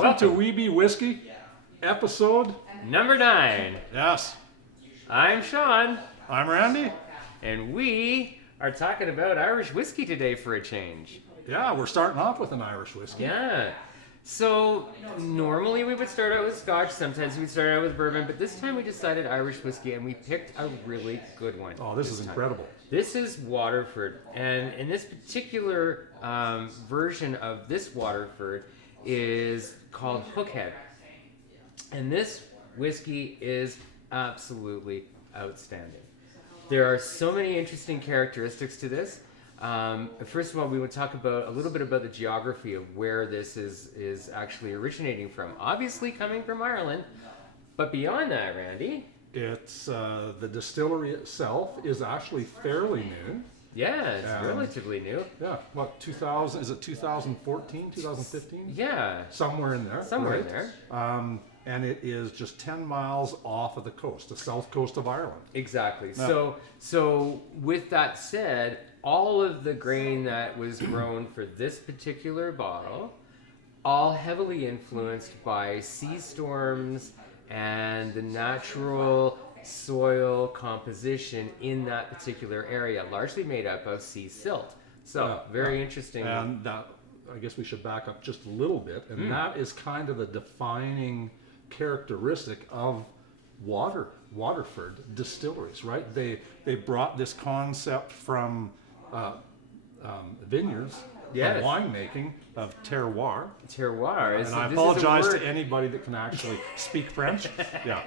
Welcome to WeBeWhisky, episode number 9. Yes. I'm Sean. I'm Randy. And we are talking about Irish whiskey today for a change. Yeah, we're starting off with an Irish whiskey. Yeah. So normally we would start out with Scotch, sometimes we'd start out with Bourbon, but this time we decided Irish whiskey and we picked a really good one. Oh, this is incredible. This is Waterford, and in this particular version of this Waterford is called Hookhead. And this whiskey is absolutely outstanding. There are so many interesting characteristics to this. First of all, we would talk about a little bit about the geography of where this is actually originating from. Obviously coming from Ireland, but beyond that, Randy, it's the distillery itself is actually fairly new. Yeah, it's relatively new. Yeah, what, 2000? Is it 2014, 2015? Yeah, somewhere in there. Somewhere right? in there. And it is just 10 miles off of the coast, the south coast of Ireland. Exactly. Yeah. So with that said, all of the grain that was grown for this particular bottle, all heavily influenced by sea storms and the natural soil composition in that particular area, largely made up of sea silt. So very interesting. And that, I guess we should back up just a little bit, and that is kind of a defining characteristic of Waterford distilleries, right? They brought this concept from vineyards, Yes. from winemaking, of terroir. Terroir. And I apologize to anybody that can actually speak French. Yeah,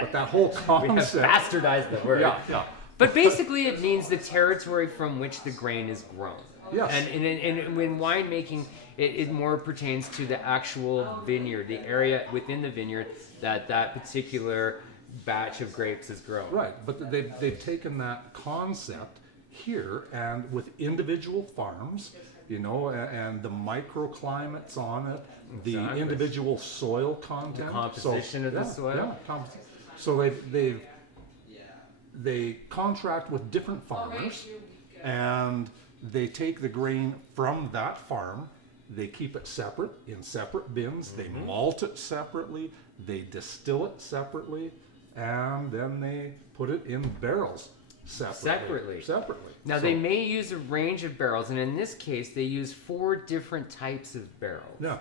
but that whole We have concept. bastardized the word. Yeah. But basically it means the territory from which the grain is grown. Yes. And when winemaking, it more pertains to the actual vineyard, the area within the vineyard that particular batch of grapes is grown. Right, but they've taken that concept here and with individual farms, you know, and the microclimates on it, the Exactly. individual soil content, The composition of the soil. So they contract with different farmers, and they take the grain from that farm. They keep it separate in separate bins. They malt it separately. They distill it separately, and then they put it in barrels separately. Now they may use a range of barrels, and in this case they use 4 different types of barrels. Yeah.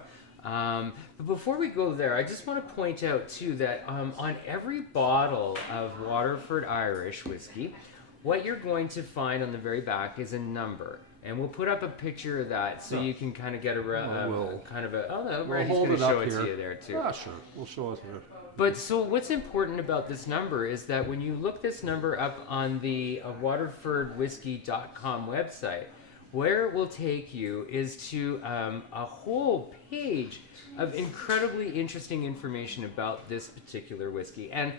But before we go there, I just want to point out too that on every bottle of Waterford Irish whiskey, what you're going to find on the very back is a number. And we'll put up a picture of that so you can kind of get Randy's going to show it to you there too. Yeah, sure. We'll show it here. But so what's important about this number is that when you look this number up on the WaterfordWhiskey.com website, where it will take you is to a whole page of incredibly interesting information about this particular whiskey. And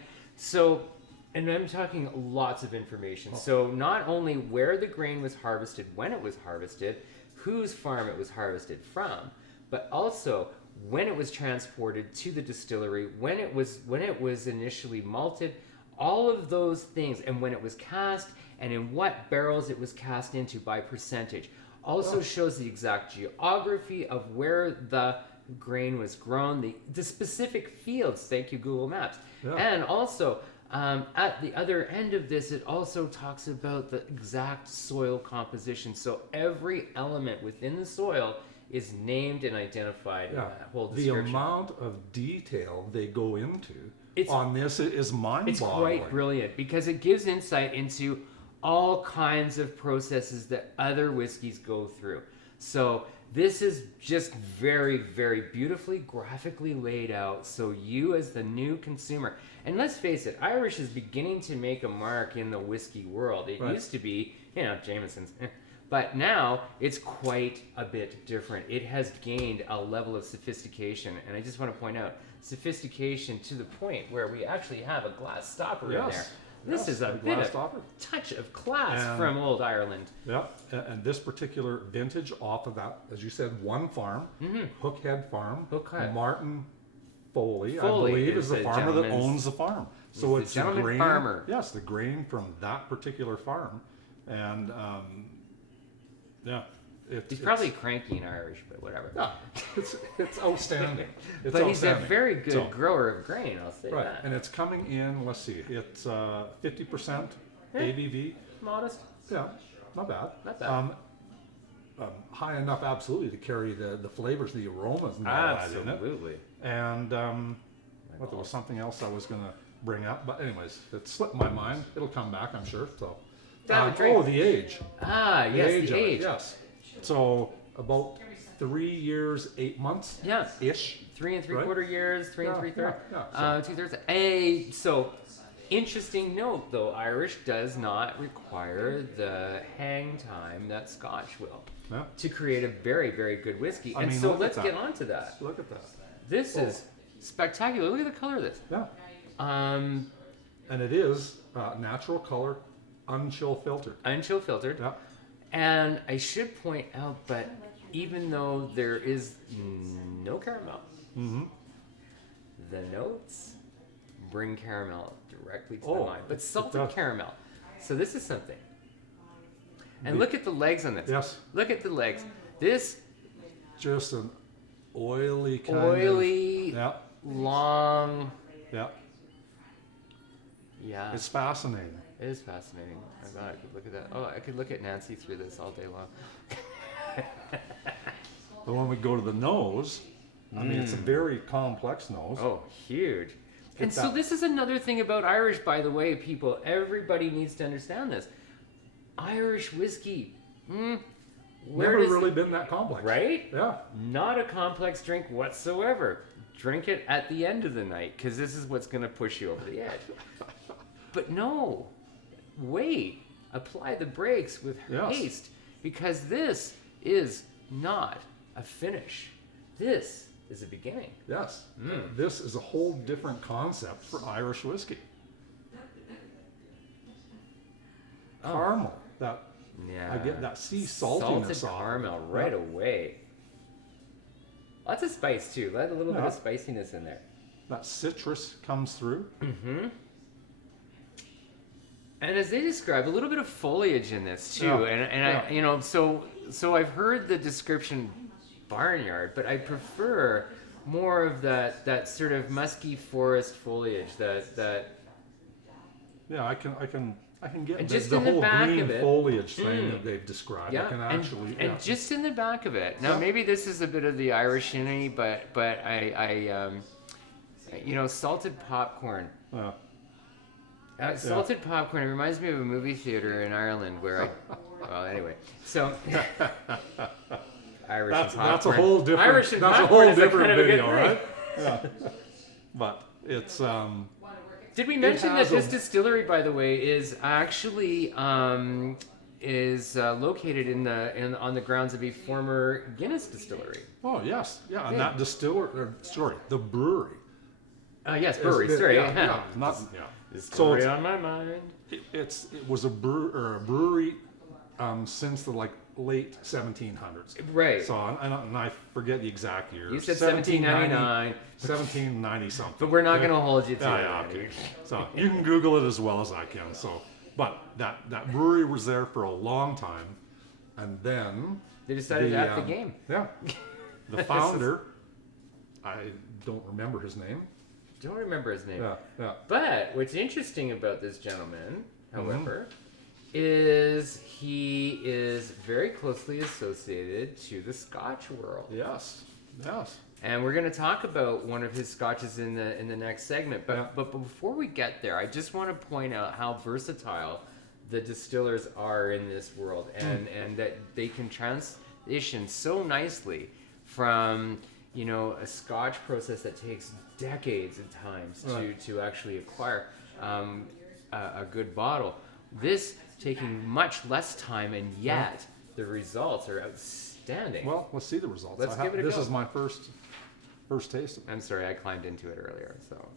I'm talking lots of information. So not only where the grain was harvested, when it was harvested, whose farm it was harvested from, but also when it was transported to the distillery, when it was initially malted, all of those things, and when it was cast, and in what barrels it was cast into by percentage. Also shows the exact geography of where the grain was grown, the specific fields, thank you Google Maps. Yeah. And also, at the other end of this, it also talks about the exact soil composition. So every element within the soil is named and identified in that whole description. The amount of detail they go into on this is mind-boggling. It's quite brilliant because it gives insight into all kinds of processes that other whiskeys go through. So this is just very, very beautifully graphically laid out so you as the new consumer, and let's face it, Irish is beginning to make a mark in the whiskey world. It used to be, Jameson's, but now it's quite a bit different. It has gained a level of sophistication, and I just want to point out, sophistication to the point where we actually have a glass stopper in there. This is a bit of touch of class from old Ireland. Yeah, and this particular vintage off of that, as you said, one farm, Hookhead Farm. Martin Foley, I believe, is the farmer that owns the farm. So it's the grain farmer. Yes, the grain from that particular farm. And He's probably cranky and Irish, but whatever. Yeah, it's outstanding. It's but he's a outstanding. very good grower of grain, I'll say Right, that. and it's coming in, let's see, it's 50% ABV. Modest. Yeah, not bad. Not bad. High enough, absolutely, to carry the flavors, the aromas and all that in it. Absolutely. And there was something else I was going to bring up, but anyways, it slipped my mind. It'll come back, I'm sure. So, the age. Ah, yes, the age. Yes. So about 3 years, 8 months. Yeah. Ish. 3 3/4 years, 3 3/3. Yeah. 2/3. So, interesting note though, Irish does not require the hang time that Scotch will to create a very, very good whiskey. And so let's get on to that. Look at that. This is spectacular. Look at the color of this. Yeah. And it is natural color, unchill filtered. Unchill filtered. Yeah. And I should point out, but even though there is no caramel, the notes bring caramel directly to the mind, but salted caramel. So this is something. And look at the legs on this. Yes. Look at the legs. This just an oily long. Yeah. Yeah. It's fascinating. It is fascinating. Oh God, I could look at that. Oh, I could look at Nancy through this all day long. But when we go to the nose, I mean, it's a very complex nose. Oh, huge. And so this is another thing about Irish, by the way, people. Everybody needs to understand this. Irish whiskey. Never really been that complex. Right? Yeah. Not a complex drink whatsoever. Drink it at the end of the night, because this is what's going to push you over the edge. But no. Wait. Apply the brakes with haste, because this is not a finish. This is a beginning. Yes. This is a whole different concept for Irish whiskey. Caramel. I get that sea saltiness salted caramel right away. Lots of spice too. Let a little bit of spiciness in there. That citrus comes through. And as they describe, a little bit of foliage in this too. I, so I've heard the description barnyard, but I prefer more of that sort of musky forest foliage. Yeah, I can get and just the in the whole back green of it, foliage thing that they've described. Yeah, I can actually, and just in the back of it. Now maybe this is a bit of the Irish in me, but I salted popcorn. Salted popcorn. It reminds me of a movie theater in Ireland where well, anyway. So Irish and popcorn. That's a whole different. Irish and that's a popcorn whole different kind of video, right? Yeah. But it's. Did we mention that this distillery, by the way, is actually located on the grounds of a former Guinness distillery? Oh yes, yeah, and that the brewery. Yes, brewery. Distillery on my mind. It was a brewery since the late 1700s. Right. So and I forget the exact year. You said 1799. 1790 something. But we're not going to hold you to that. Okay. So you can Google it as well as I can. So, but that brewery was there for a long time, and then they decided to up the game. Yeah. The founder, I don't remember his name. Don't remember his name. Yeah. But what's interesting about this gentleman, however, is he is very closely associated to the Scotch world. Yes. And we're going to talk about one of his Scotches in the next segment. But before we get there, I just want to point out how versatile the distillers are in this world, and that they can transition so nicely from a Scotch process that takes decades of times to actually acquire a good bottle. This taking much less time, and yet the results are outstanding. Well, let's see the results. Let's give it a go. This is my first taste. I'm sorry, I climbed into it earlier, so.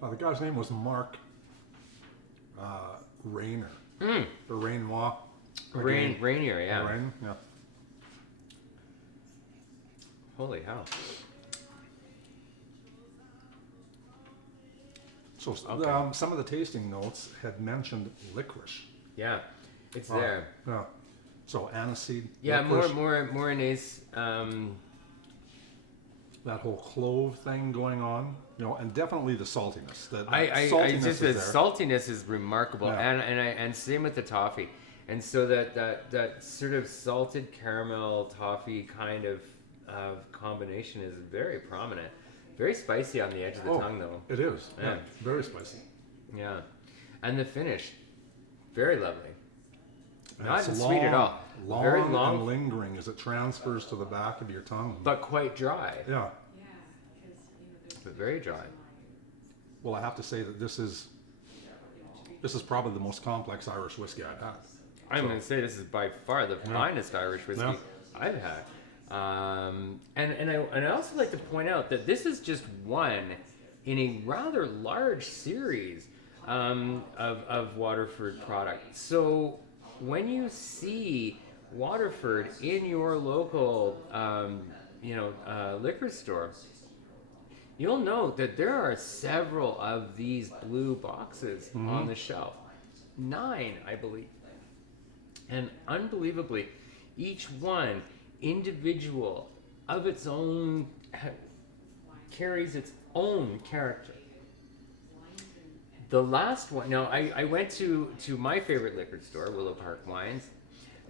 The guy's name was Mark Rayner. Or Rainoir. Rainier, yeah. Rain, yeah. Holy hell. So Okay. some of the tasting notes had mentioned licorice. Yeah, it's there. Yeah. So aniseed. Yeah, licorice, more anise. that whole clove thing going on, and definitely the saltiness. That I saltiness just is the there. saltiness is remarkable, Yeah. and same with the toffee, and so that sort of salted caramel toffee kind of combination is very prominent, very spicy on the edge of the tongue though. It is. Yeah. Yeah. Very spicy. Yeah, and the finish, very lovely. Not It's sweet at all. Long Very and long, lingering as it transfers to the back of your tongue. but quite dry. Yeah. But very dry. Well, I have to say that this is probably the most complex Irish whiskey I've had. I'm going to say this is by far the finest Irish whiskey Yeah. I've had. And I also like to point out that this is just one in a rather large series of Waterford product. So when you see Waterford in your local liquor store, you'll note that there are several of these blue boxes on the shelf. 9, I believe. And unbelievably, each one individual of its own carries its own character. The last one, now I went to my favorite liquor store, Willow Park Wines,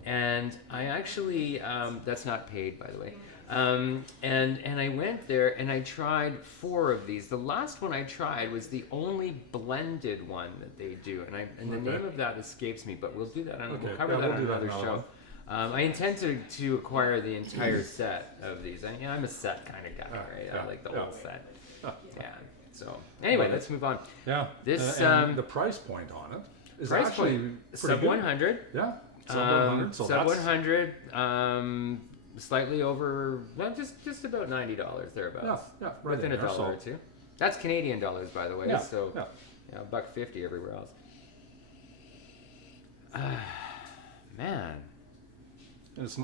and I actually, that's not paid by the way, and I went there and I tried 4 of these. The last one I tried was the only blended one that they do, and the name of that escapes me, but we'll do that on, we'll cover that on another show. I intend to acquire the entire set of these. I'm a set kind of guy, right? I like the whole set. Yeah. So anyway, let's move on. Yeah. This and the price point on it is price actually point pretty sub good. 100. Yeah. Sub 100. So sub that's, 100. Slightly over, well, just about $90 thereabouts. Yeah. Right Within in there, $1 or so. two. That's Canadian dollars, by the way. Yeah. So Yeah. $1.50 everywhere else. Man. And it's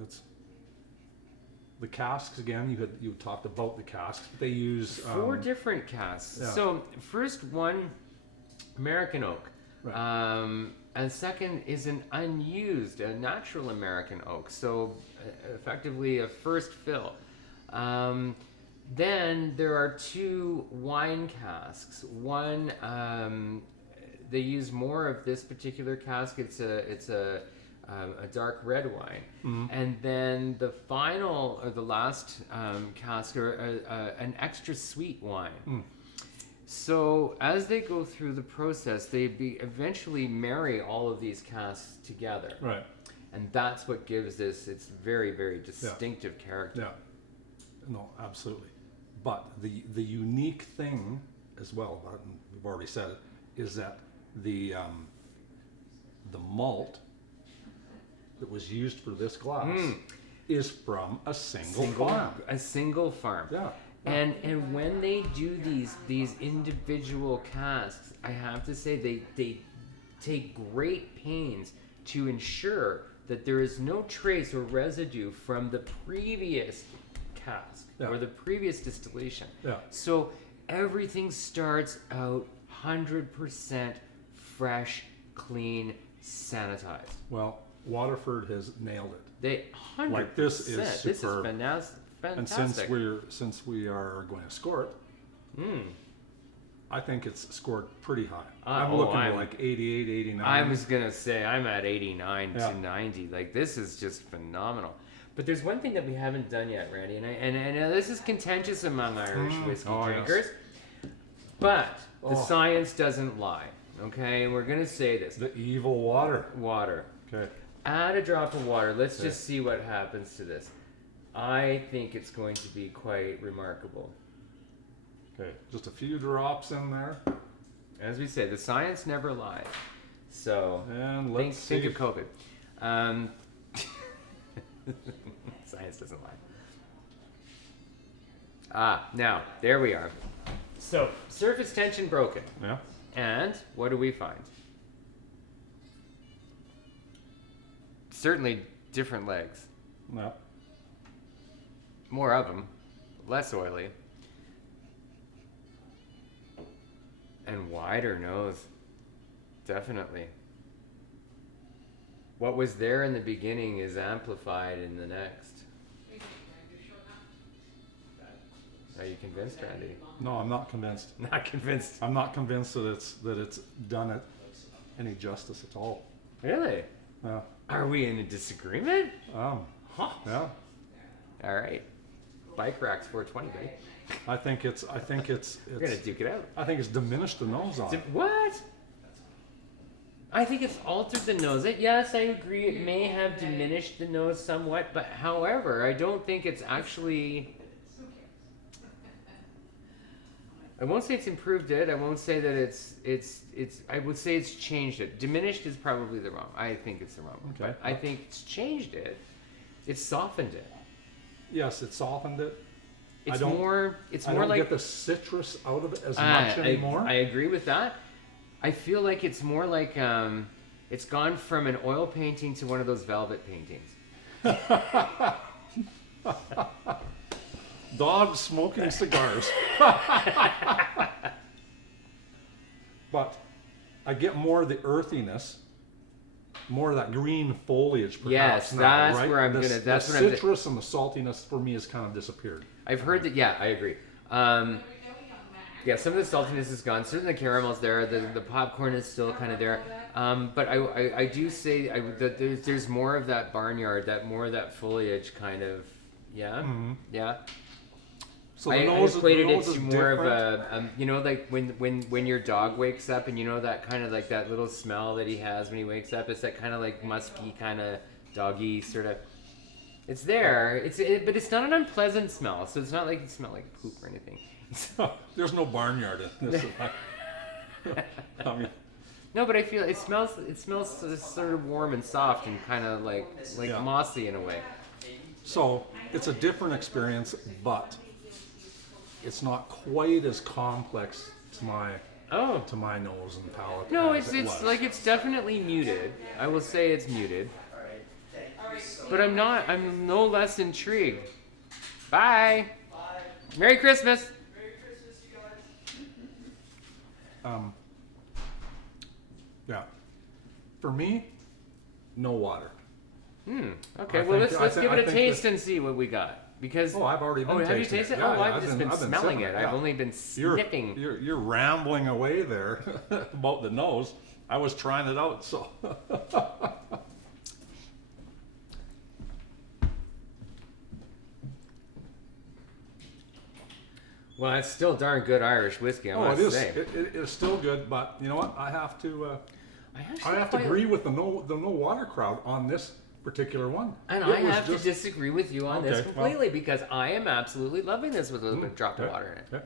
it's the casks again. You talked about the casks, but they use 4 different casks. yeah. So first one, American oak. Right. And second is an unused, a natural American oak. So effectively a first fill. Then there are 2 wine casks. One, they use more of this particular cask. It's a dark red wine, and then the final or the last cask are an extra sweet wine. So as they go through the process, they eventually marry all of these casks together, Right. and that's what gives this its very, very distinctive character. Yeah. No, absolutely. But the unique thing as well, and we've already said it, is that the malt that was used for this glass is from a single farm. A single farm. Yeah. And when they do these individual casks, I have to say they take great pains to ensure that there is no trace or residue from the previous cask or the previous distillation. Yeah. So everything starts out 100% fresh, clean, sanitized. Well, Waterford has nailed it. They 100%. Like, this is This is superb. fantastic. And since we are going to score it, I think it's scored pretty high. I'm looking at like 88, 89. I was gonna say I'm at 89 Yeah. to 90. Like, this is just phenomenal. But there's one thing that we haven't done yet, Randy, and this is contentious among Irish whiskey drinkers. But the science doesn't lie. Okay, and we're gonna say this: The evil water. water. Okay. Add a drop of water. Let's just see what happens to this. I think it's going to be quite remarkable. Okay. Just a few drops in there. As we say, the science never lies. So And let's think see. of COVID. Science doesn't lie. Now there we are. So surface tension broken. Yeah. And what do we find? Certainly different legs. Yeah. More of them. Less oily. wider nose. Definitely. What was there in the beginning is amplified in the next. Are you convinced, Randy? No, I'm not convinced. Not convinced. I'm not convinced that it's done it any justice at all. Really? Yeah. Are we in a disagreement? Huh. Yeah. All right. Bike racks 420, buddy. I think it's We're gonna duke it out. I think it's diminished the nose on it. What? I think it's altered the nose. Yes, I agree. It may have diminished the nose somewhat, but however, I don't think it's actually. I won't say it's improved it. I won't say that it's. I would say it's changed it. Diminished is probably the wrong. I think it's the wrong one. Okay. But I think it's changed it. It's softened it. Yes, it softened it. It's I more don't like get the citrus out of it as much anymore. I agree with that. I feel like it's more like it's gone from an oil painting to one of those velvet paintings. Dogs smoking cigars. But I get more of the earthiness, more of that green foliage. Perhaps Yes, now, that's right? where I'm gonna. That's the what I'm. citrus and the saltiness for me has kind of disappeared. I've heard that. Yeah, I agree. Yeah, some of the saltiness is gone. Certainly the caramel's there. The popcorn is still kind of there. But I do say that there's more of that barnyard, more of that foliage kind of. Yeah. Mm-hmm. Yeah. So I the nose, equated the it nose to is more different. of a, you know, like when your dog wakes up and you know that kind of like that little smell that he has when he wakes up. It's that kind of like musky kind of doggy sort of. It's there. But it's not an unpleasant smell. So it's not like you smell like poop or anything. There's no barnyard in this. I mean, No, but I feel it smells sort of warm and soft and kind of like Yeah. mossy in a way. so it's a different experience, but it's not quite as complex to my nose and palate. No, as it's it was. like it's definitely muted. I will say it's muted. But I'm no less intrigued. Bye. Merry Christmas. Yeah. For me, no water. Okay, I well think- let's give it a think taste that- and see what we got. Because Oh, I've already been have you tasting tasted it? Yeah, Oh, yeah, I've just been sipping smelling it. yeah. I've only been sniffing. You're rambling away there about the nose. I was trying it out, so. Well, it's still darn good Irish whiskey, I Oh, it must is. say. It is still good, but you know what? I have to I agree with the no water crowd on this particular one. And It I was have to disagree with you on this Okay, well- completely because I am absolutely loving this with a little bit drop of okay, water in it. okay.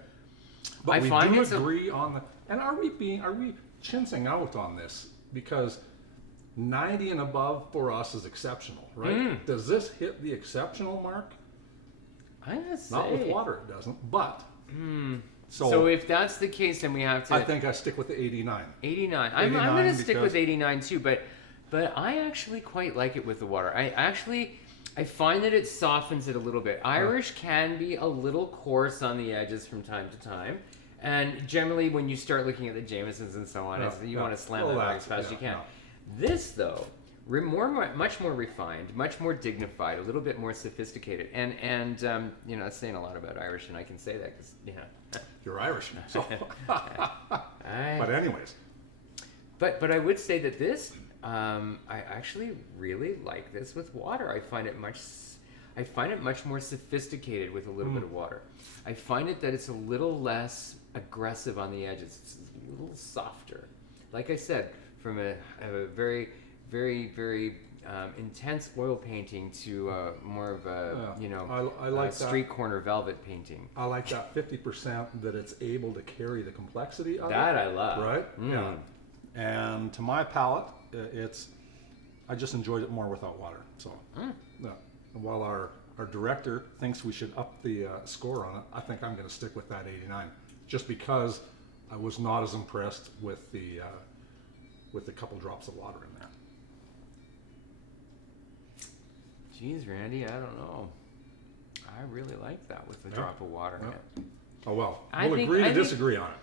But I we find do it's a- agree on the. And are we chinsing out on this? Because 90 and above for us is exceptional, right? Does this hit the exceptional mark? I gotta say. Not with water, it doesn't. But So if that's the case, then we have to. I think I stick with the 89. 89. I'm 89 going to stick because- with 89 too, but I actually quite like it with the water. I find that it softens it a little bit. Irish can be a little coarse on the edges from time to time. And generally, when you start looking at the Jamesons and so on, you want to slam that as fast as you can. This, though, much more refined, much more dignified, a little bit more sophisticated. And you know, that's saying a lot about Irish, and I can say that because, you know. You're Irish. So. I- But anyways, But I would say that this, I actually really like this with water. I find it much more sophisticated with a little bit of water. I find it that it's a little less aggressive on the edges. It's a little softer. Like I said, from a very, very, very intense oil painting to more of a I like street corner velvet painting. I like that 50% that it's able to carry the complexity of That it. I love. Right? Yeah. And to my palate, I just enjoyed it more without water. So, yeah. And while our director thinks we should up the score on it, I think I'm going to stick with that 89, just because I was not as impressed with the couple drops of water in there. Jeez, Randy, I don't know. I really like that with a drop of water in it. Oh well, I we'll think- agree I to think- disagree on it.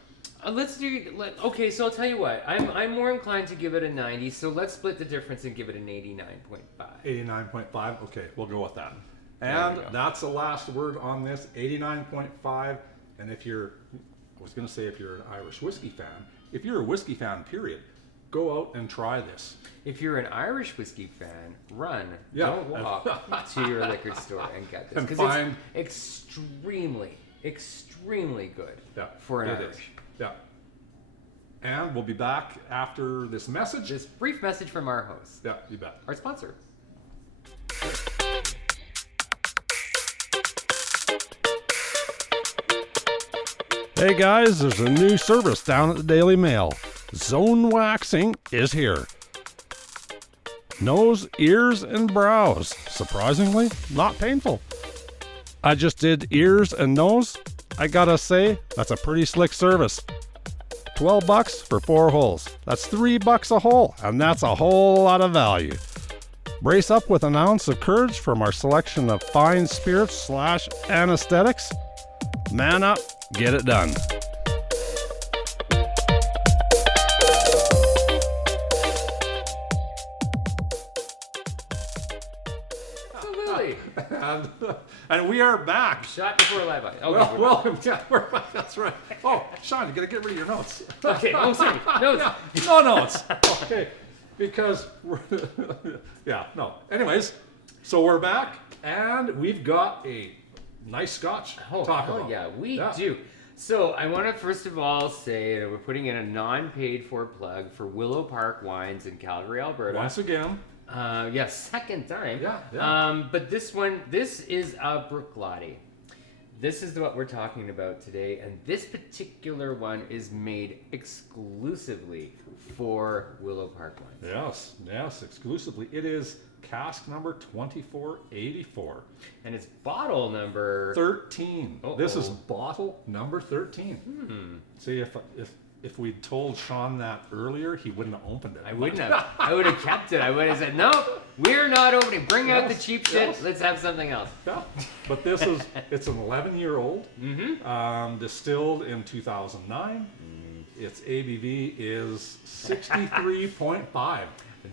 Okay, so I'll tell you what. I'm more inclined to give it a 90. So let's split the difference and give it an 89.5. 89.5. Okay, we'll go with that. There And we go. that's the last word on this. 89.5. And if you're, I was going to say if you're an Irish whiskey fan, if you're a whiskey fan, period, go out and try this. If you're an Irish whiskey fan, run. Yeah. Don't walk to your liquor store and get this And because find- it's extremely good Yeah, for an it Irish. is. Yeah. And we'll be back after this message. This brief message from our host, Yeah, you bet. our sponsor. Hey guys, there's a new service down at the Daily Mail. Zone waxing is here. Nose, ears, and brows. Surprisingly, not painful. I just did ears and nose. I gotta say, that's a pretty slick service. $12 for 4 holes. That's $3 a hole, and that's a whole lot of value. Brace up with an ounce of courage from our selection of fine spirits / anesthetics. Man up, get it done. Absolutely. And we are back. Shot before live audience. Okay, Well, we're- welcome. Yeah, we're back. That's right. Oh, Sean, you got to get rid of your notes. okay. Oh, sorry. No. Yeah, no notes. Okay, because we're yeah, no. Anyways, so we're back, and we've got a nice Scotch to talk hell about. yeah, we do. So I want to first of all say that we're putting in a non-paid-for plug for Willow Park Wines in Calgary, Alberta. Once again, Second time. Yeah. But this is a Bruichladdich. This is what we're talking about today, and this particular one is made exclusively for Willow Park Wines. yes, exclusively. It is cask number 2484. And it's bottle number 13. Uh-oh. This is bottle number 13. See, if we'd told Sean that earlier, he wouldn't have opened it. I wouldn't have. I would have kept it. I would have said, no, we're not opening. Bring out the Yes, cheap yes. shit. Let's have something else. Yeah, but it's an 11-year-old, distilled in 2009. Its ABV is 63.5.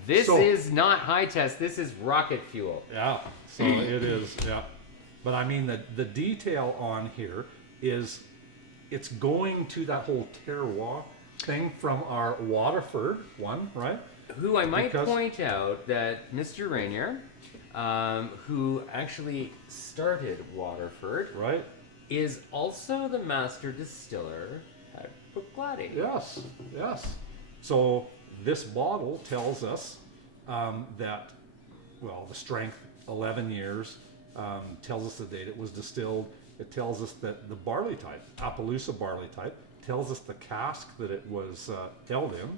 This So- is not high test. This is rocket fuel. Yeah, so it is, yeah. But I mean, the detail on here is it's going to that whole terroir thing from our Waterford one, right? Who I might Because- point out that Mr. Rainier, who actually started Waterford, Right? is also the master distiller at Bruichladdich. Yes. So this bottle tells us that, well, the strength, 11 years, tells us the date it was distilled. It tells us that the barley type, Appaloosa barley type, tells us the cask that it was held in,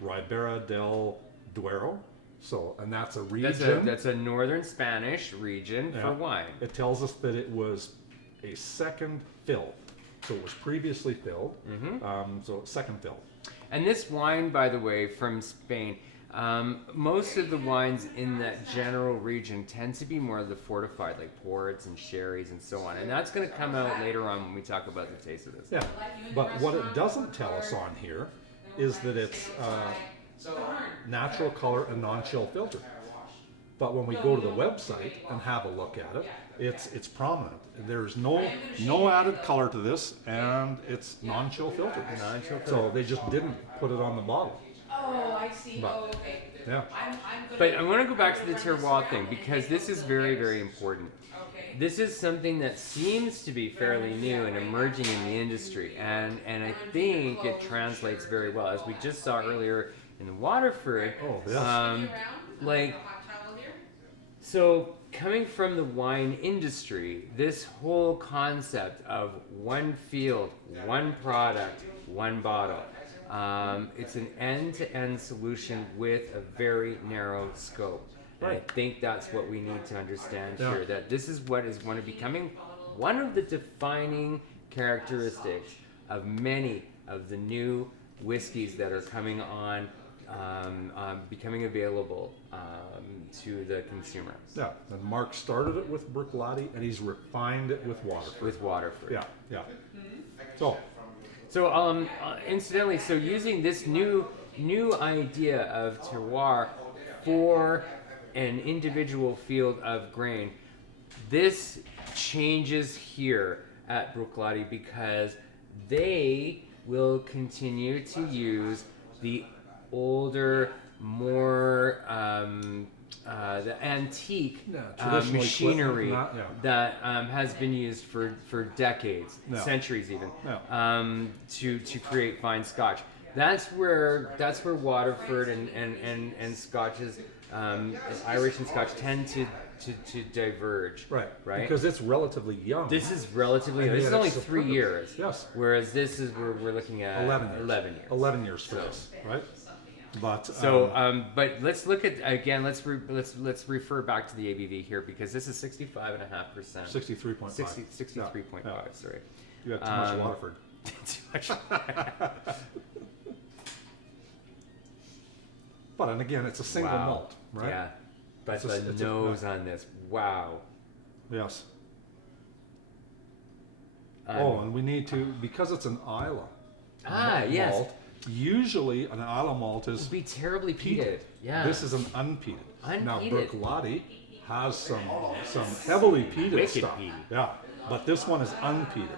Ribera del Duero. So, and that's a region. That's a northern Spanish region Yeah. for wine. It tells us that it was a second fill. So it was previously filled. So second fill. And this wine, by the way, from Spain, most of the wines in that general region tend to be more of the fortified, like ports and sherries and so on. And that's going to come out later on when we talk about the taste of this. Yeah, but what it doesn't tell us on here is that it's natural color and non-chill filter. But when we go to the website and have a look at it, it's prominent. There's no added color to this, and it's non-chill filter. Non-chill So they just didn't put it on the bottle. Oh, I see. But- Oh, okay. Yeah. I'm gonna, But I want to go back to the terroir thing because this is very, very important. Okay. This is something that seems to be fairly new and emerging in the industry, and I think it translates very well. As we just saw earlier in the Waterford, Oh, yes. like, hot towel here. so coming from the wine industry, this whole concept of one field, one product, one bottle, it's an end-to-end solution with a very narrow scope. And I think that's what we need to understand Yeah. here, that this is what is going to becoming one of the defining characteristics of many of the new whiskeys that are coming on, becoming available to the consumer Yeah, and Mark started it with Bruichladdich, and he's refined it with Waterford. with Waterford. Yeah. So, incidentally, so using this new idea of terroir for an individual field of grain, this changes here at Bruichladdich because they will continue to use the older, more the antique traditional machinery equipment, that has been used for decades, centuries even, to create fine Scotch. That's where Waterford and Scotches, Irish and Scotch tend to diverge. Right. Right. Because it's relatively young. This is relatively. And This is yet only it's 3 superb. years. Yes. Whereas this is we're looking at 11 years. 11 years. 11 years for this, right? But So, but let's look at again. Let's refer back to the ABV here because this is 65.5%. 63.5. 63.5. Yeah. Sorry. You had too much Waterford. Too much. But and again, it's a single Wow. malt, right? Yeah. But It's a- the it's a- nose on this, wow. Yes. And we need to because it's an Isla. Yes. Malt. Usually, an Isla malt is It'd be terribly peated. Yeah. This is an unpeated. Now, Unpeated. Bruichladdich has some heavily peated Wicked stuff. peaty. Yeah, but this one is unpeated.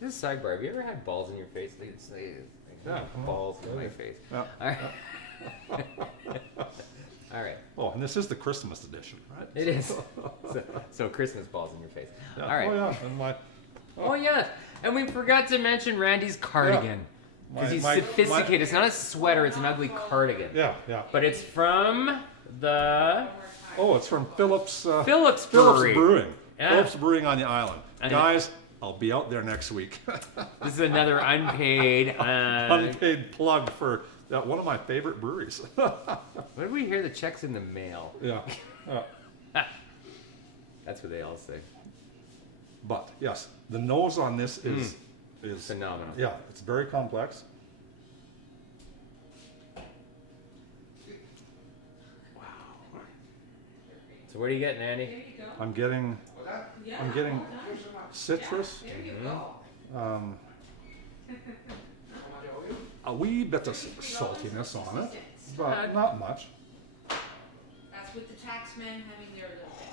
This is a sidebar. Have you ever had balls in your face? Yeah. Balls in my face. Yeah. All right. All right. Oh, and this is the Christmas edition, right? It is. So Christmas balls in your face. Yeah. All right. Oh yeah, and my Oh yeah, and we forgot to mention Randy's cardigan because he's sophisticated. It's not a sweater; it's an ugly cardigan. yeah. But it's from the Oh, it's from Phillips. Phillips Phillips Brewery. Brewing. Yeah. Phillips Brewing on the island. And- Guys, I'll be out there next week. This is another unpaid. Unpaid plug for one of my favorite breweries. When did we hear the checks in the mail? Yeah. That's what they all say. But yes, the nose on this is Phenomenal. Yeah, it's very complex. So what are you getting, Andy? There you go. I'm getting Yeah, I'm getting well done. citrus, There you go. a wee bit of saltiness on it, but not much. That's with the taxman having their little bit.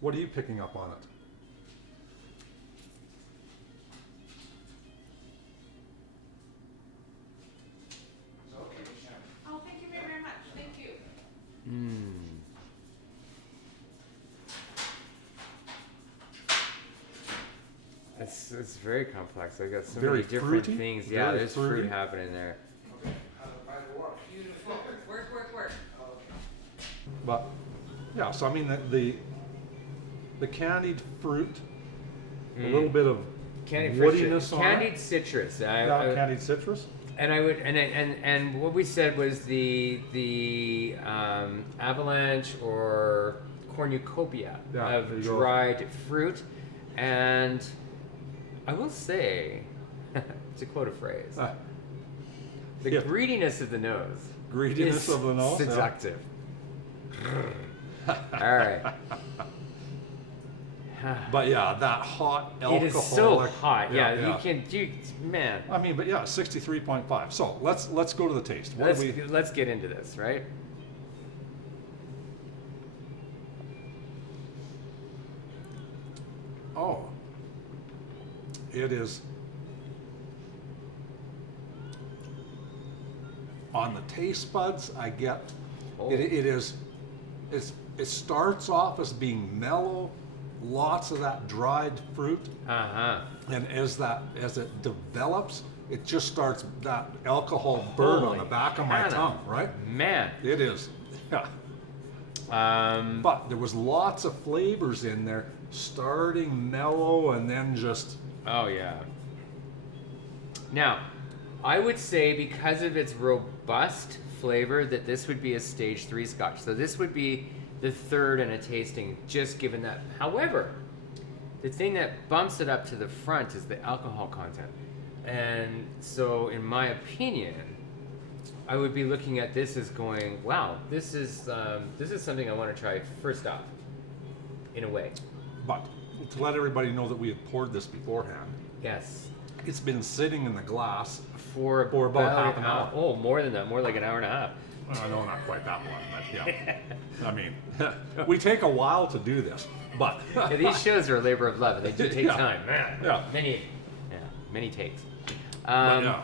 What are you picking up on it? Oh, thank you very, very much. Thank you. It's very complex. I got so Very many different fruity? things. Yeah, Very there's fruity? fruit happening there. Beautiful. Work. But yeah, so I mean the candied fruit, a little bit of Candied woodiness on candied it. citrus. Yeah, candied citrus. And I would and what we said was the avalanche or cornucopia Yeah, there of you go. dried fruit, and I will say, to quote a phrase, the yeah. greediness of the nose. Greediness is of the nose, yeah. Seductive. All right. But yeah, that hot alcoholic. It is so hot. Yeah, yeah. you can do, man. I mean, but yeah, 63.5. So let's go to the taste. What do we? Let's get into this, right? Oh, it is on the taste buds. I get it starts off as being mellow, lots of that dried fruit, and as it develops, it just starts that alcohol burn on the back of my Hannah. tongue, right? Man. It is. Yeah. But there was lots of flavors in there, starting mellow and then just. Oh yeah. Now, I would say because of its robust flavor that this would be a stage 3 Scotch. So this would be the third in a tasting, just given that. However, the thing that bumps it up to the front is the alcohol content. And so, in my opinion, I would be looking at this as going, wow, this is something I want to try first off, in a way. But to let everybody know that we had poured this beforehand. Yes. It's been sitting in the glass For about half an hour. Oh, more than that. More like an hour and a half. I know, not quite that long, but yeah. I mean, we take a while to do this, but Yeah, these shows are a labor of love, and they do take Yeah. time. Man, Yeah. many takes. But yeah.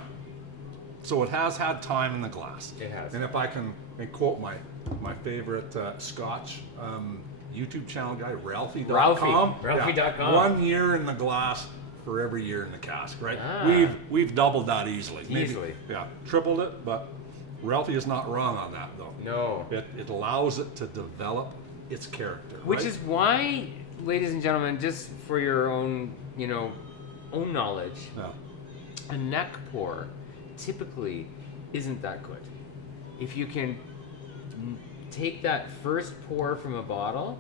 So it has had time in the glass. It has. And if I can quote my favorite Scotch YouTube channel guy, Ralphie.com. Ralphie.com. 1 year in the glass for every year in the cask, right? Ah. We've doubled that easily. Easily. Yeah, tripled it, but Ralphie is not wrong on that though. No. It allows it to develop its character. Which right? is why, ladies and gentlemen, just for your own, own knowledge, Yeah. a neck pour typically isn't that good. If you can take that first pour from a bottle,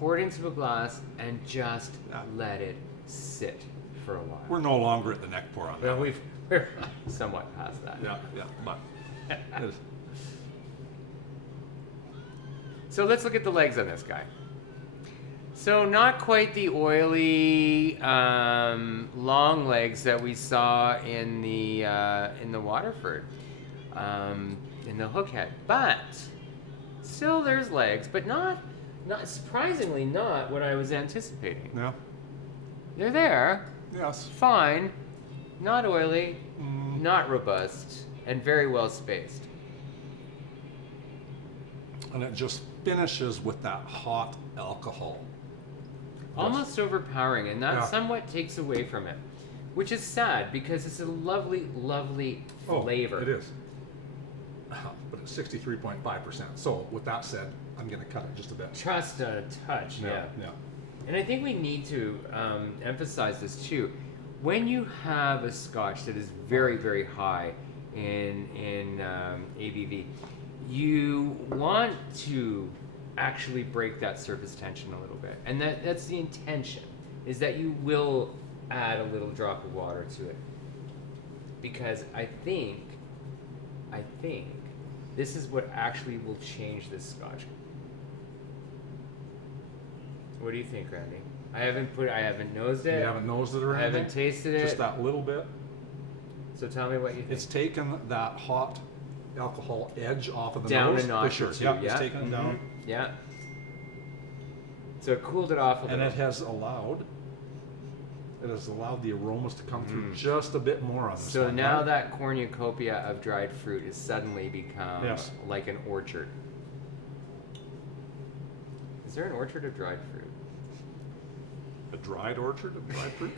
pour it into a glass, and just let it sit for a while. We're no longer at the neck pour on that. Well, we're somewhat past that. Yeah, but it is. So let's look at the legs on this guy. So not quite the oily long legs that we saw in the Waterford, in the hook head, but still there's legs, but not surprisingly not what I was anticipating. Yeah. They're there, Yes. fine, not oily, not robust, and very well spaced. And it just finishes with that hot alcohol. Almost overpowering, and that Yeah. somewhat takes away from it, which is sad because it's a lovely, lovely flavor. Oh, it is. But it's 63.5%. So with that said, I'm going to cut it just a bit. Just a touch, yeah. Yeah. And I think we need to emphasize this too. When you have a Scotch that is very, very high in ABV, you want to actually break that surface tension a little bit, and that's the intention, is that you will add a little drop of water to it, because I think this is what actually will change this Scotch. What do you think, Randy? I haven't nosed it. You haven't nosed it or I anything? haven't tasted it. Just that little bit. So tell me what you think. It's taken that hot alcohol edge off of the Down nose. a notch for sure. or two, Yeah, yeah. it's taken it down. Yeah. So it cooled it off a And little. it has allowed the aromas to come through just a bit more on this So one, now right? that cornucopia of dried fruit has suddenly become Yes. like an orchard. Is there an orchard of dried fruit? A dried orchard of dried fruit?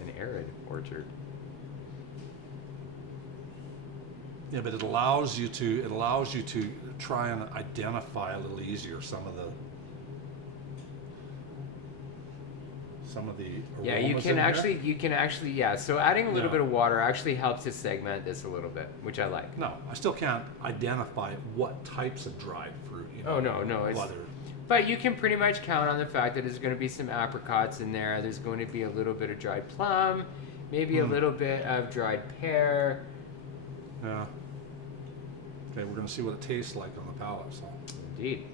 An arid orchard. Yeah, but it allows you to try and identify a little easier some of the Yeah, aromas in there. you can actually, yeah. So adding a little Yeah. bit of water actually helps to segment this a little bit, which I like. No, I still can't identify what types of dried fruit. You know, Oh, no, it's- whether But you can pretty much count on the fact that there's going to be some apricots in there. There's going to be a little bit of dried plum, maybe a little bit of dried pear. Yeah. Okay, we're gonna see what it tastes like on the palate. So. Indeed.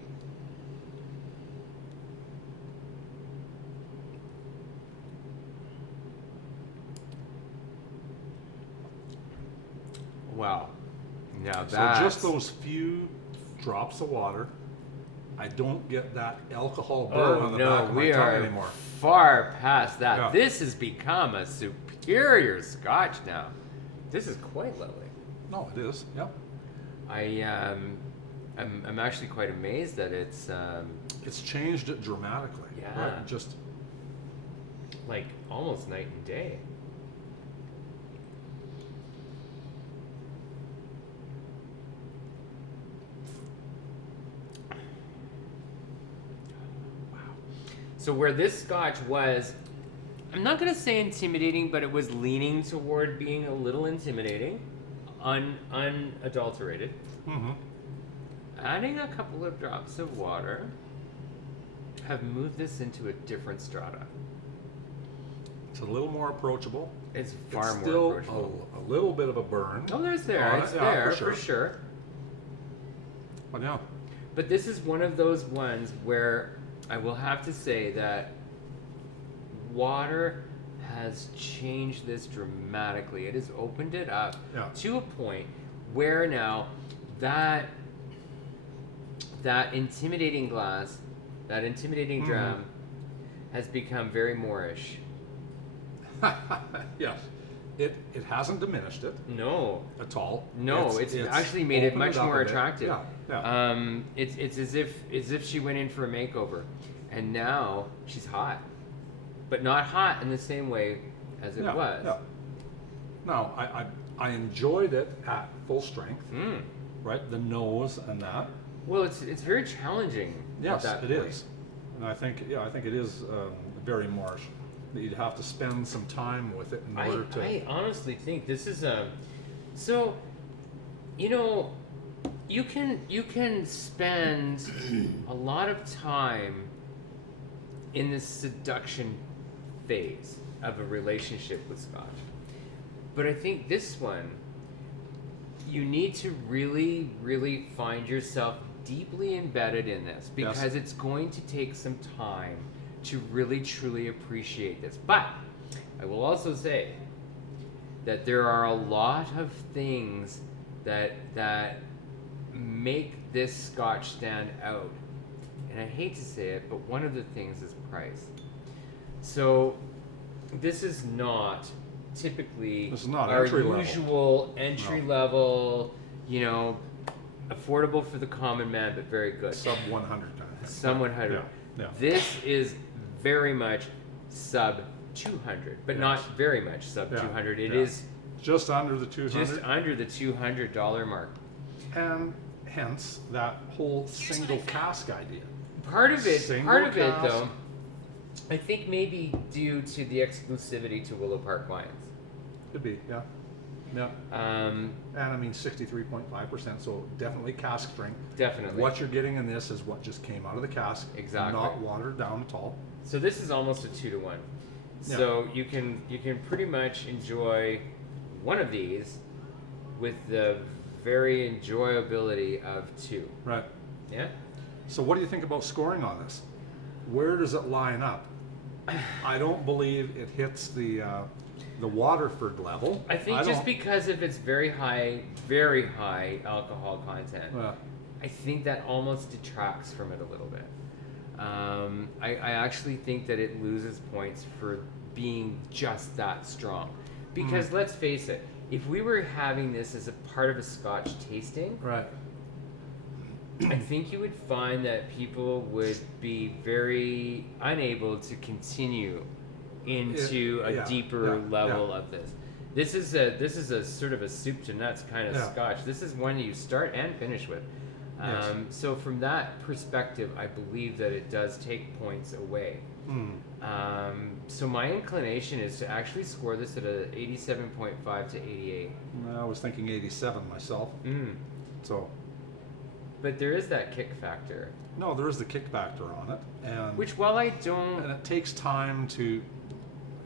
Wow. Now So that's... just those few drops of water, I don't get that alcohol burn Oh on the back no, of we my tongue are anymore. far past that. Yeah. This has become a superior Scotch now. This is quite lovely. No, it is. Yep. I'm actually quite amazed that it's It's changed it dramatically. Yeah. Right? Just like almost night and day. Wow. So where this Scotch was, I'm not going to say intimidating, but it was leaning toward being a little intimidating, unadulterated. mm-hmm. Adding a couple of drops of water have moved this into a different strata. It's a little more approachable. It's far It's more still approachable. a little bit of a burn. Oh, there's there. on It's it, yeah, there for for sure. But yeah, But this is one of those ones where I will have to say that water has changed this dramatically. It has opened it up to a point where now that intimidating glass, that intimidating dram, has become very Moorish. Yes. It hasn't diminished it No. at all. No, it's actually made it opened much up more a bit. attractive. Yeah. It's as if she went in for a makeover, and now she's hot, but not hot in the same way as it was. Yeah. No, I enjoyed it at full strength. Right, the nose and that. Well, it's very challenging. Yes, at that it point. is, and I think it is very Moorish. You'd have to spend some time with it in order to. I honestly think this is so, you can spend a lot of time in the seduction phase of a relationship with Scotch, but I think this one, you need to really, really find yourself deeply embedded in this, because it's going to take some time to really truly appreciate this. But I will also say that there are a lot of things that make this Scotch stand out, and I hate to say it, but one of the things is price. So this is not typically our usual entry level, affordable for the common man, but very good. Sub 100 kind of thing. Sub 100. Yeah. This is very much sub 200, but not very much sub 200. It is just under the 200. just under the $200 mark. And hence that whole single cask idea. Part of it, cask. though, I think maybe due to the exclusivity to Willow Park Wines. Could be, yeah. And I mean 63.5%, so definitely cask strength. Definitely. What you're getting in this is what just came out of the cask. Exactly. Not watered down at all. So this is almost a 2-to-1. So you can pretty much enjoy one of these with the very enjoyability of 2. Right. Yeah? So what do you think about scoring on this? Where does it line up? I don't believe it hits the Waterford level. I think just because of its very high alcohol content, I think that almost detracts from it a little bit. I actually think that it loses points for being just that strong. Because let's face it, if we were having this as a part of a Scotch tasting, right, I think you would find that people would be very unable to continue into a deeper level of this. This is a sort of a soup to nuts kind of Scotch. This is one you start and finish with. So from that perspective, I believe that it does take points away. So my inclination is to actually score this at a 87.5 to 88. I was thinking 87 myself. So, but there is that kick factor. No, there is the kick factor on it, and which while I don't, and it takes time to.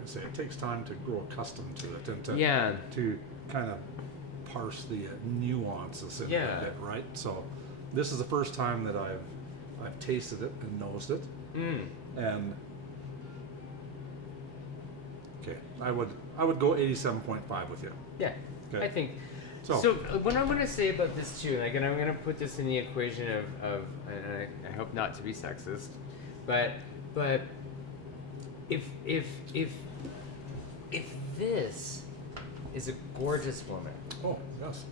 It takes time to grow accustomed to it and to kind of parse the nuances in it a bit, right? So this is the first time that I've tasted it and nosed it, and okay, I would go 87.5 with you. Yeah, okay. I think so. What I'm going to say about this too, like, and I'm going to put this in the equation of and I hope not to be sexist, but if this is a gorgeous woman. Oh, yes.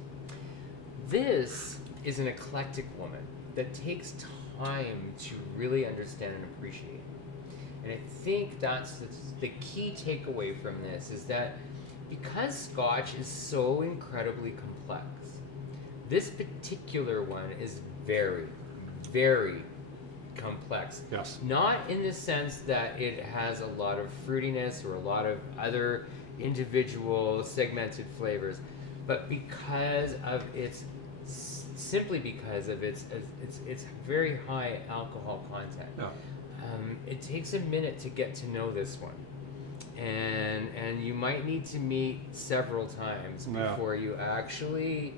This is an eclectic woman that takes time to really understand and appreciate. And I think that's the key takeaway from this, is that because Scotch is so incredibly complex, this particular one is very, very complex. Yes. Not in the sense that it has a lot of fruitiness or a lot of other individual segmented flavors, but because of its very high alcohol content. It takes a minute to get to know this one, and you might need to meet several times before you actually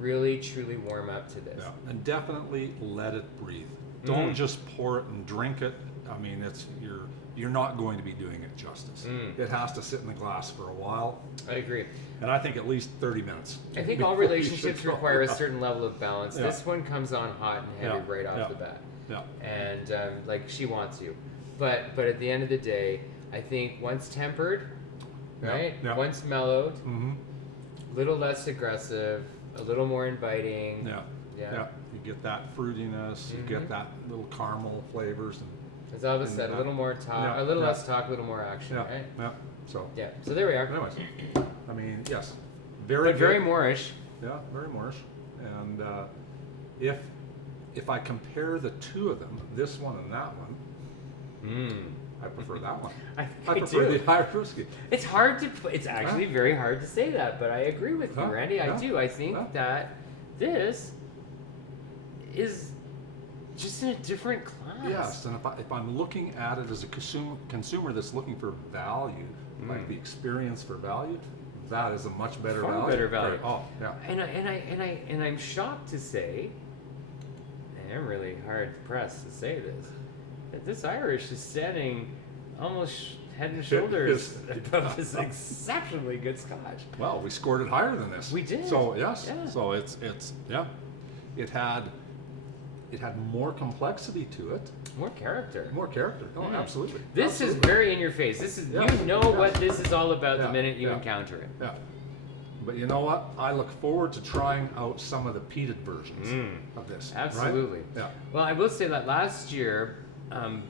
really truly warm up to this. Yeah, and definitely let it breathe. Don't just pour it and drink it. I mean, you're not going to be doing it justice. It has to sit in the glass for a while, I agree. and I think at least 30 minutes. I think all before you relationships should require a go. certain level of balance. Yeah. This one comes on hot and heavy right off the bat. Yeah. And like she wants you, but at the end of the day, I think once tempered, right? Yeah. Once mellowed, Mm-hmm. a little less aggressive, a little more inviting. Yeah. Yeah. Yeah. You get that fruitiness. You get that little caramel flavors. And, As Alva said, a little more talk, a little less talk, a little more action, yeah. right? Yeah. So. Yeah. So there we are. Anyways, I mean, yes, very But very good. Moorish. Yeah, very Moorish. And if I compare the two of them, this one and that one, I prefer that one. I prefer do. the Irish Whisky. It's hard to. It's actually very hard to say that, but I agree with you, Huh? Randy. I Yeah. do. I think Yeah. that this is just in a different class. Yes, and if I'm looking at it as a consumer that's looking for value, like the experience for value, that is a much better Far value. better value. Oh, yeah. And I'm shocked to say, and I'm really hard pressed to say this, that this Irish is standing almost head and shoulders above this exceptionally good Scotch. Well, we scored it higher than this. We did. So yes. Yeah. So it's yeah. It had more complexity to it, More character. more character. Oh, absolutely. This Absolutely. is very in your face. This is Yeah. You know Yeah. what this is all about the Yeah. minute you Yeah. encounter it. Yeah. But you know what? I look forward to trying out some of the peated versions of this. right? Absolutely. Yeah. Well, I will say that last year,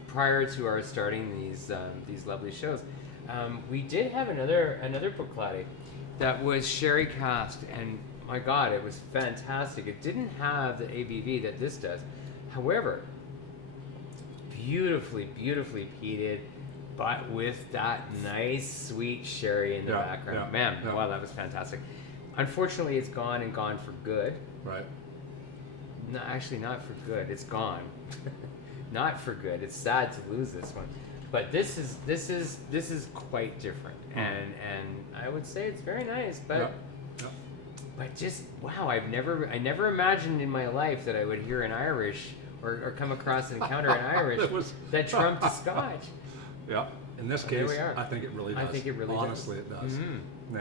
prior to our starting these lovely shows, we did have another Bruichladdich that was sherry casked, and my God, it was fantastic. It didn't have the ABV that this does. However, beautifully peated, but with that nice sweet sherry in the Yeah, background. yeah, Man, yeah. wow, that was fantastic. Unfortunately, it's gone and gone for good. Right. No, actually, not for good. It's gone. Not for good. It's sad to lose this one, but this is quite different, and I would say it's very nice. But Yeah. Yeah. but just wow, I never imagined in my life that I would hear an Irish or come across and encounter an Irish that trumped a Scotch. Yeah. In this There case, we are. I think it really does. I think it really Honestly, does. it does.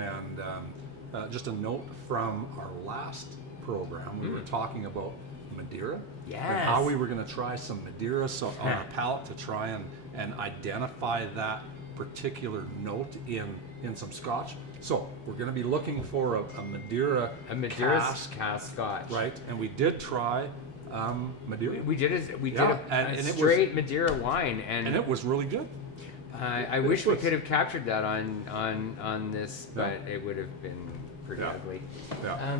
And just a note from our last program, we were talking about Madeira. Yes. And how we were going to try some Madeira on our palate to try and identify that particular note in some Scotch. So we're going to be looking for a Madeira cask Scotch. right? And we did try Madeira. We did a and it was- straight Madeira wine, and it was really good. I wish we could have captured that on this, but it would have been pretty Yeah. ugly. Yeah.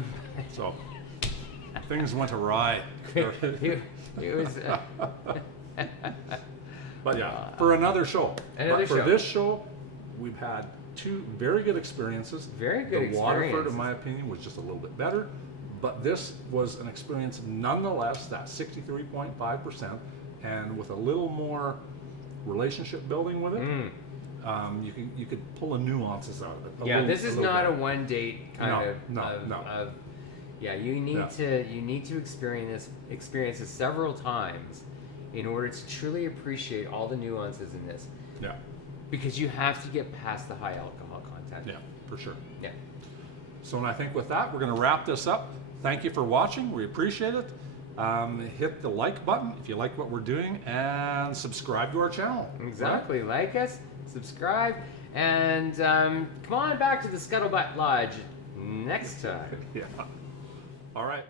So things went awry. It was But yeah, for another show. Another But for show. this show, we've had two very good experiences. Very good The Waterford, experiences. in my opinion, was just a little bit better. But this was an experience nonetheless, that 63.5%, and with a little more relationship building with it, you could pull the nuances out of it. yeah. This is not a bit. one date kind of. Yeah, you need to experience this several times in order to truly appreciate all the nuances in this, Yeah, because you have to get past the high alcohol content. yeah, for sure. Yeah. So and I think with that, we're going to wrap this up. Thank you for watching. We appreciate it. Hit the like button if you like what we're doing, and subscribe to our channel. Exactly. Like us, subscribe, and come on back to the Scuttlebutt Lodge next time. Yeah. All right.